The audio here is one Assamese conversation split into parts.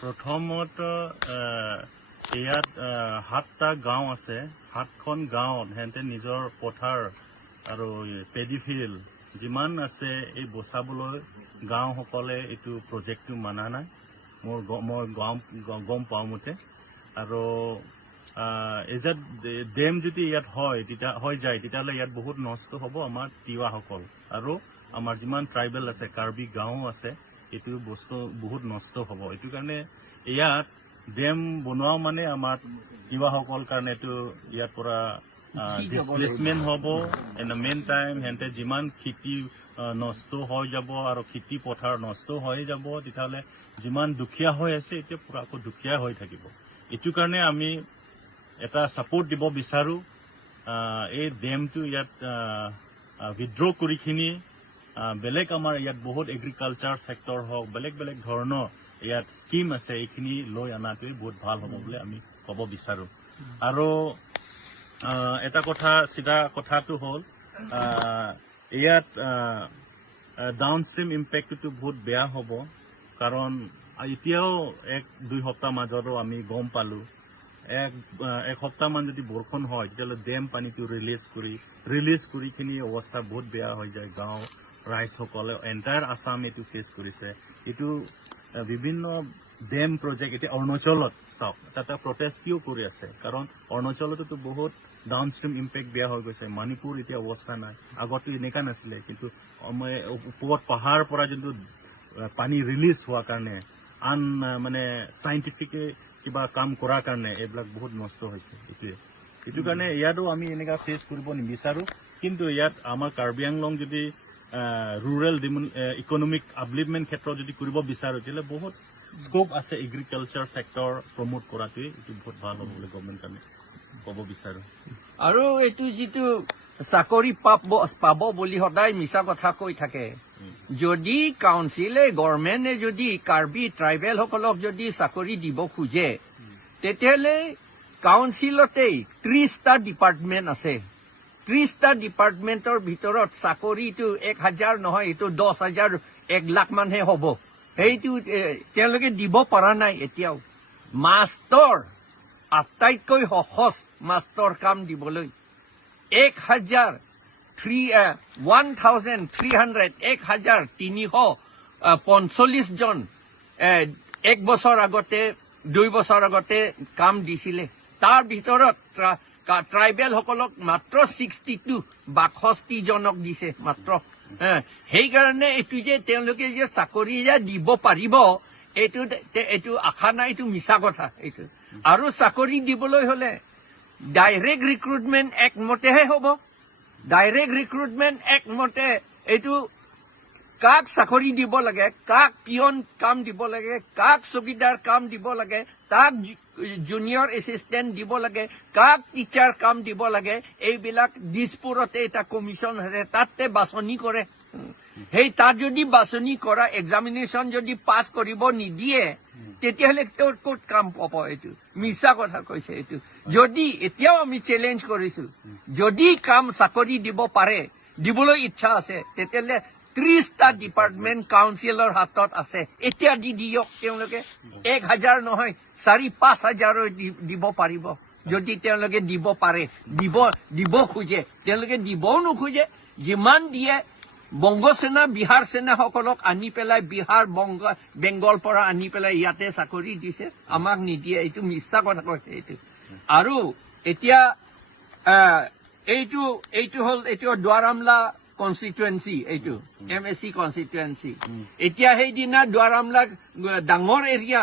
প্ৰথমত ইয়াত 7টা গাঁও আছে 7খন গাঁৱত হেঁতে নিজৰ পথাৰ আৰু পেডিফিল্ড যিমান আছে এই বচাবলৈ গাঁওসকলে এইটো প্ৰজেক্টটো মানা নাই মই গম পাওঁ মতে আৰু এজাত ডেম যদি ইয়াত হয় তেতিয়া হৈ যায় তেতিয়াহ'লে ইয়াত বহুত নষ্ট হ'ব আমাৰ তিৱাসকল আৰু আমাৰ যিমান ট্ৰাইবেল আছে কাৰ্বি গাঁও আছে এইটো বস্তু বহুত নষ্ট হ'ব এইটো কাৰণে ইয়াত ডেম বনোৱা মানে আমাৰ তিৱাসকল কাৰণে এইটো ইয়াৰ পৰা ডিছপ্লেচমেণ্ট হ'ব এণ্ড দ্য মেইন টাইম সিহঁতে যিমান খেতি নষ্ট হৈ যাব আৰু খেতি পথাৰ নষ্ট হৈ যাব তেতিয়াহ'লে যিমান দুখীয়া হৈ আছে এতিয়া পুৰা আকৌ দুখীয়া হৈ থাকিব এইটো কাৰণে আমি এটা ছাপোৰ্ট দিব বিচাৰোঁ এই ডেমটো ইয়াত উইথড্ৰ কৰিখিনি বেলেগ আমাৰ ইয়াত বহুত এগ্ৰিকালচাৰ ছেক্টৰ হওক বেলেগ বেলেগ ধৰণৰ ইয়াত স্কিম আছে এইখিনি লৈ অনাটোৱে বহুত ভাল হ'ব বুলি আমি ক'ব বিচাৰোঁ আৰু এটা কথা চিধা কথাটো হ'ল ইয়াত ডাউনষ্ট্ৰীম ইম্পেক্টটো বহুত বেয়া হ'ব কাৰণ এতিয়াও 1-2 সপ্তাহ মাজতো আমি গম পালোঁ এক সপ্তাহমান যদি বৰষুণ হয় তেতিয়াহ'লে ডেম পানীটো ৰিলিজ কৰিখিনি অৱস্থা বহুত বেয়া হৈ যায় গাঁও ৰাইজসকলে এণ্টায়াৰ আছাম এইটো ফেচ কৰিছে এইটো বিভিন্ন ডেম প্ৰজেক্ট এতিয়া অৰুণাচলত চাওক তাতে প্ৰটেষ্ট কিয় কৰি আছে কাৰণ অৰুণাচলতো বহুত ডাউনষ্ট্ৰীম ইম্পেক্ট বেয়া হৈ গৈছে মণিপুৰ এতিয়া অৱস্থা নাই আগতো এনেকুৱা নাছিলে কিন্তু ওপৰত পাহাৰৰ পৰা যোনটো পানী ৰিলিজ হোৱাৰ কাৰণে আন মানে চাইণ্টিফিকে কিবা কাম কৰাৰ কাৰণে এইবিলাক বহুত নষ্ট হৈছে এইটোৱে এইটো কাৰণে ইয়াতো আমি এনেকুৱা ফেচ কৰিব নিবিচাৰোঁ কিন্তু ইয়াত আমাৰ কাৰ্বি আংলং যদি ৰুৰেল ইকনমিক আপলিভমেণ্ট ক্ষেত্ৰত যদি কৰিব বিচাৰোঁ তেতিয়াহ'লে বহুত স্কোপ আছে এগ্ৰিকালচাৰ ছেক্টৰ প্ৰমোট কৰাটোৱে এইটো বহুত ভাল হ'ব বুলি গভৰ্ণমেণ্ট আমি ক'ব বিচাৰোঁ আৰু এইটো যিটো চাকৰি পাব বুলি সদায় মিছা কথা কৈ থাকে যদি কাউন্সিলে গভৰ্ণমেণ্টে যদি কাৰ্বি ট্ৰাইবেলসকলক যদি চাকৰি দিব খোজে তেতিয়াহ'লে কাউন্সিলতেই 30টা ডিপাৰ্টমেণ্ট আছে 30টা ডিপাৰ্টমেণ্টৰ ভিতৰত চাকৰিটো 1000 নহয় এইটো 10,000 1 লাখ মানহে হ'ব সেইটো তেওঁলোকে দিব পৰা নাই এতিয়াও মাষ্টৰ আটাইতকৈ সহজ মাষ্টৰ কাম দিবলৈ 1350 জন 1 বছৰ আগতে 2 বছৰ আগতে কাম দিছিলে তাৰ ভিতৰত ট্ৰাইবেলসকলক মাত্ৰ 62 জনক দিছে মাত্ৰ সেইকাৰণে এইটো যে তেওঁলোকে যে চাকৰি যে দিব পাৰিব এইটো আশা নাই এইটো মিছা কথা এইটো আৰু চাকৰি দিবলৈ হ'লে ডাইৰেক্ট ৰিক্ৰুটমেণ্ট একমতেহে হ'ব ডাইৰেক্ট ৰিক্ৰুটমেণ্ট একমতে এইটো কাক চাকৰি দিব লাগে কাক পিয়ন কাম দিব লাগে কাক চকীদাৰ কাম দিব লাগে কাক জুনিয়ৰ এছিষ্টেণ্ট দিব লাগে কাক টিচাৰ কাম দিব লাগে এইবিলাক দিছপুৰতে এটা কমিশ্যন আছে তাতে বাছনি কৰে সেই তাত যদি বাছনি কৰা এক্সামিনেশ্যন যদি পাছ কৰিব নিদিয়ে তেতিয়াহ'লে তোৰ ক'ত কাম পাব এইটো মিছা কথা কৈছে এইটো যদি এতিয়াও আমি চেলেঞ্জ কৰিছো যদি কাম চাকৰি দিব পাৰে দিবলৈ ইচ্ছা আছে তেতিয়াহ'লে 30টা ডিপাৰ্টমেণ্ট কাউন্সিলৰ হাতত আছে এতিয়া দি দিয়ক তেওঁলোকে 1000 নহয় 4-5,000 দিব পাৰিব যদি তেওঁলোকে দিব পাৰে দিব খোজে তেওঁলোকে দিবও নোখোজে যিমান দিয়ে বংগ সেনা বিহাৰ সেনাসকলক আনি পেলাই বিহাৰ বেংগল পৰা আনি পেলাই ইয়াতে চাকৰি দিছে আমাক নিদিয়ে এইটো মিছা কথা কৈছে এইটো আৰু এতিয়া এইটো হ'ল এইটো দুৱাৰামলা কনষ্টিটুৱেঞ্চি এইটো MSC কনষ্টিটুৱেঞ্চি এতিয়া সেইদিনা দুৱাৰামলা ডাঙৰ এৰিয়া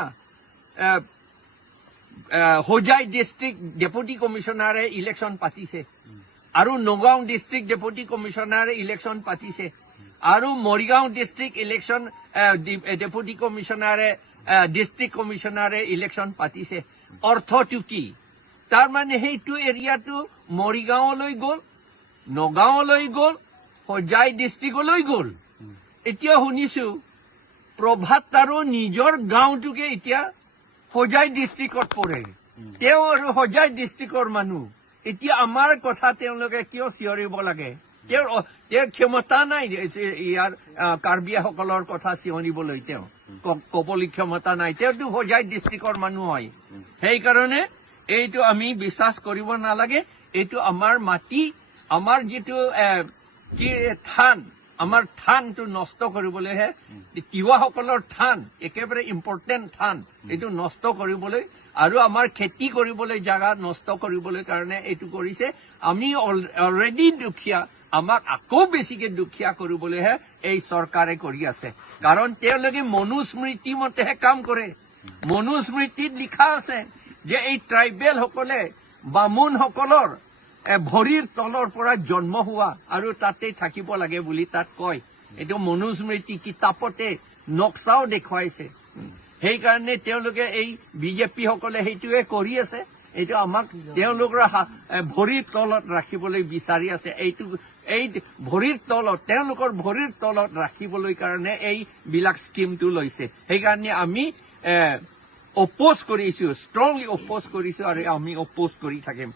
হোজাই ডিষ্ট্ৰিক্ট ডেপুটি কমিশ্যনাৰে ইলেকশ্যন পাতিছে আৰু নগাঁও ডিষ্ট্ৰিক্ট ডেপুটি কমিশ্যনাৰে ইলেকশ্যন পাতিছে আৰু মৰিগাঁও ডিষ্ট্ৰিক্ট ইলেকশ্যন ডেপুটি কমিশ্যনাৰে ডিষ্ট্ৰিক্ট কমিশ্যনাৰে ইলেকশ্যন পাতিছে অৰ্থটো কি তাৰমানে সেইটো এৰিয়াটো মৰিগাঁৱলৈ গ'ল নগাঁৱলৈ গ'ল হোজাই ডিষ্ট্ৰিক্টলৈ গ'ল এতিয়া শুনিছো প্ৰভাত তাৰো নিজৰ গাঁওটোকে এতিয়া হোজাই ডিষ্ট্ৰিক্টত পৰে তেওঁ আৰু হোজাই ডিষ্ট্ৰিক্টৰ মানুহ এতিয়া আমাৰ কথা তেওঁলোকে কিয় চিঞৰিব লাগে তেওঁৰ ক্ষমতা নাই ইয়াৰ কাৰ্বিসকলৰ কথা চিঞৰিবলৈ তেওঁ ক'বলৈ ক্ষমতা নাই তেওঁতো হোজাই ডিষ্ট্ৰিক্টৰ মানুহ হয় সেইকাৰণে এইটো আমি বিশ্বাস কৰিব নালাগে এইটো আমাৰ মাটি আমাৰ যিটো কি থান আমাৰ থানটো নষ্ট কৰিবলৈহে তিৱাসকলৰ থান একেবাৰে ইম্পৰ্টেণ্ট থান এইটো নষ্ট কৰিবলৈ আৰু আমাৰ খেতি কৰিবলৈ জাগা নষ্ট কৰিবলৈ কাৰণে এইটো কৰিছে আমি অলৰেডি দুখীয়া আমাক আকৌ বেছিকে দুখীয়া কৰিবলৈহে এই চৰকাৰে কৰি আছে কাৰণ তেওঁলোকে মনুস্মৃতি মতেহে কাম কৰে মনুস্মৃতিত লিখা আছে যে এই ট্ৰাইবেল সকলে বামুণসকলৰ ভৰিৰ তলৰ পৰা জন্ম হোৱা আৰু তাতে থাকিব লাগে বুলি তাত কয় এইটো মনুস্মৃতি কিতাপতে নক্সাও দেখুৱাইছে সেইকাৰণে তেওঁলোকে এই বিজেপি সকলে সেইটোৱে কৰি আছে এইটো আমাক তেওঁলোকৰ ভৰিৰ তলত ৰাখিবলৈ বিচাৰি আছে এইটো এই ভৰিৰ তলত তেওঁলোকৰ ভৰিৰ তলত ৰাখিবলৈ কাৰণে এইবিলাক স্কিমটো লৈছে সেইকাৰণে আমি অপ'জ কৰিছো ষ্ট্ৰংলি অপ'জ কৰিছো আৰু আমি অপ'জ কৰি থাকিম